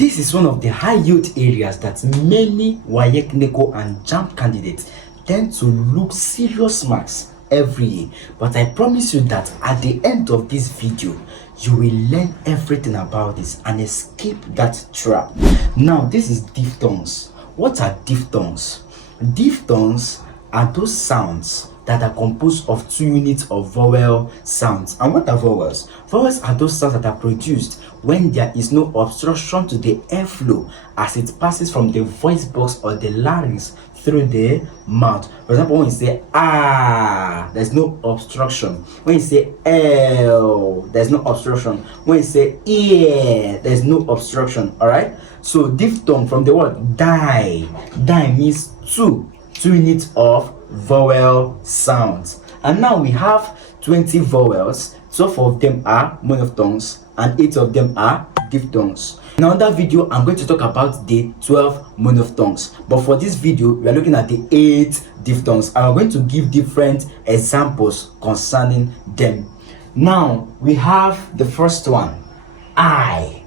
This is one of the high yield areas that many WAEC, NECO and JAMB candidates tend to look serious marks every year. But I promise you that at the end of this video, you will learn everything about this and escape that trap. Now, this is diphthongs. What are diphthongs? Diphthongs are those sounds that are composed of 2 units of vowel sounds. And what are vowels? Vowels are those sounds that are produced when there is no obstruction to the airflow as it passes from the voice box or the larynx through the mouth. For example, when you say ah, there's no obstruction. When you say l, there's no obstruction. When you say ear, there's no obstruction. All right. So diphthong from the word die. Die means 2 units of vowel sounds. And now we have 20 vowels. 12 of them are monophthongs and 8 of them are diphthongs. In another video, I'm going to talk about the 12 monophthongs, but for this video we are looking at the 8 diphthongs and I'm going to give different examples concerning them. Now we have the first one, I.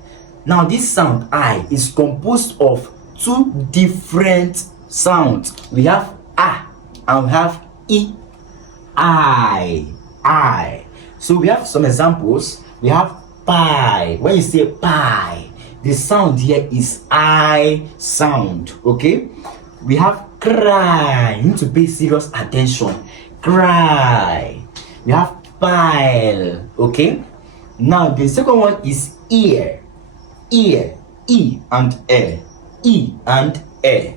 Now this sound I is composed of 2 different sounds. We have a and we have e. I. So we have some examples. We have pie. When you say pie, the sound here is I sound. Okay. We have cry. You need to pay serious attention. Cry. We have pile. Okay. Now the second one is ear. Ear. E and e. E and e.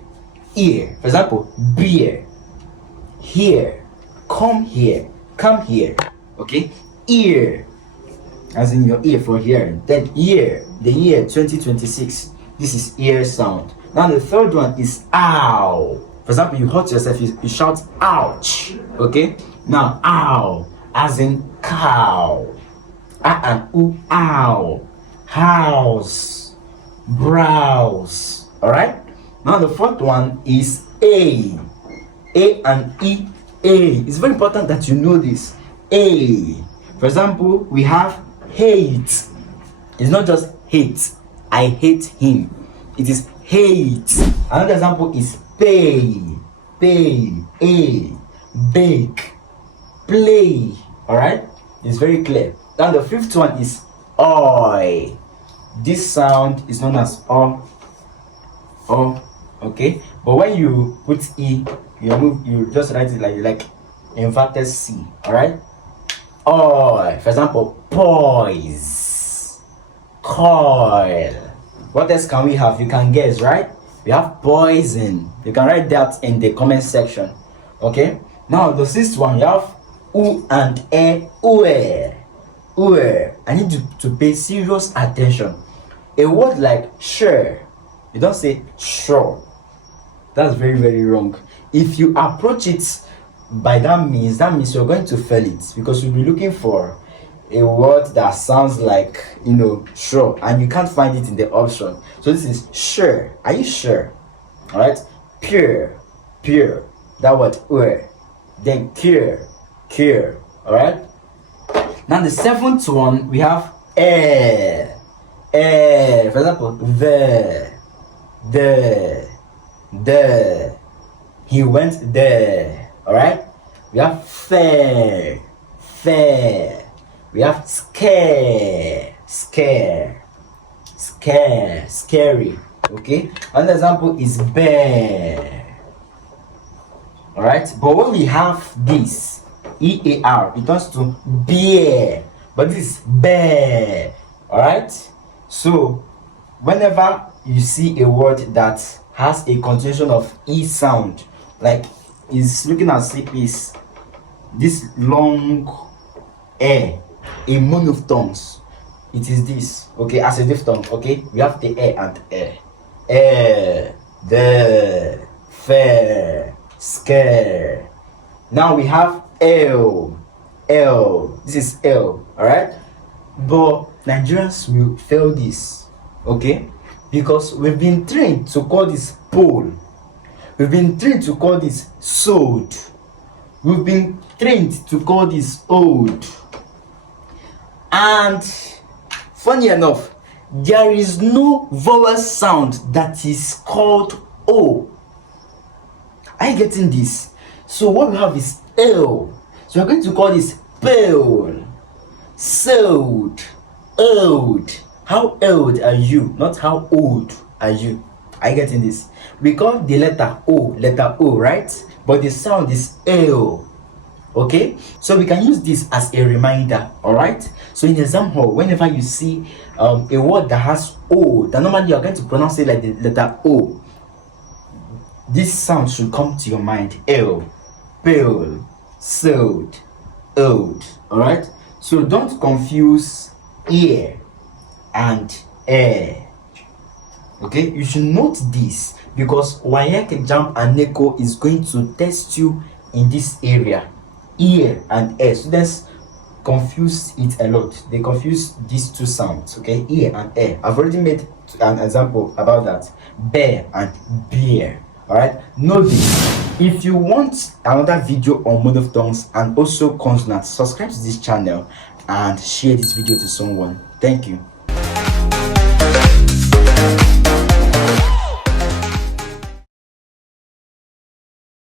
Ear. For example, beer. Here. Come here. Come here. Okay. Ear, as in your ear for hearing. Then year, the year 2026. This is ear sound. Now the third one is ow. For example, you hurt yourself, you shout ouch. Okay. Now ow, as in cow. And oo, ow. House. Browse. All right. Now the fourth one is a. A and e. A. It's very important that you know this. A. For example, we have hate. It's not just hate. I hate him. It is hate. Another example is pay. Pay. A. Bake. Play. Alright? It's very clear. Now the fifth one is oi. This sound is known as o. Okay? But when you put e, you just write it like inverted C. Alright? Oh, for example, poise, coil. What else can we have? You can guess, right? We have poison. You can write that in the comment section. Okay. Now the sixth one, you have u and e, ue. I need you to pay serious attention. A word like sure, you don't say sure. That's very, very wrong. If you approach it by that means you're going to fail it, because you'll be looking for a word that sounds like, sure, and you can't find it in the option. So this is sure. Are you sure? All right. Pure. That word where. Then cure. All right. Now the seventh one, we have air. For example, the he went there. All right. We have fair. We have scary. Okay. Another example is bear. All right. But when we have this ear, it turns to bear. But this is bear. All right. So whenever you see a word that has a continuation of e sound, like is looking as if is this long a monophthongs, it is this. Okay, as a diphthong. Okay, we have the and the fair, scare. Now we have l. This is l. All right, but Nigerians will fail this. Okay, because we've been trained to call this pole. We've been trained to call this sword. We've been trained to call this old. And funny enough, there is no vowel sound that is called O. Are you getting this? So what we have is L. So we're going to call this pale, sold, old. How old are you? Not how old are you. Are you getting this? We call the letter O, right? But the sound is L. Okay, so we can use this as a reminder. All right, so in exam hall, whenever you see a word that has O, that normally you're going to pronounce it like the letter O, this sound should come to your mind. L, pale, sold, old. All right, so don't confuse ear and air. Okay, you should note this because WAEC, JAMB and NECO is going to test you in this area. Ear and air. Students confuse it a lot. They confuse these two sounds. Okay, ear and air. I've already made an example about that. Bear and beer. All right, know this. If you want another video on monophthongs and also consonants, subscribe to this channel and share this video to someone. Thank you.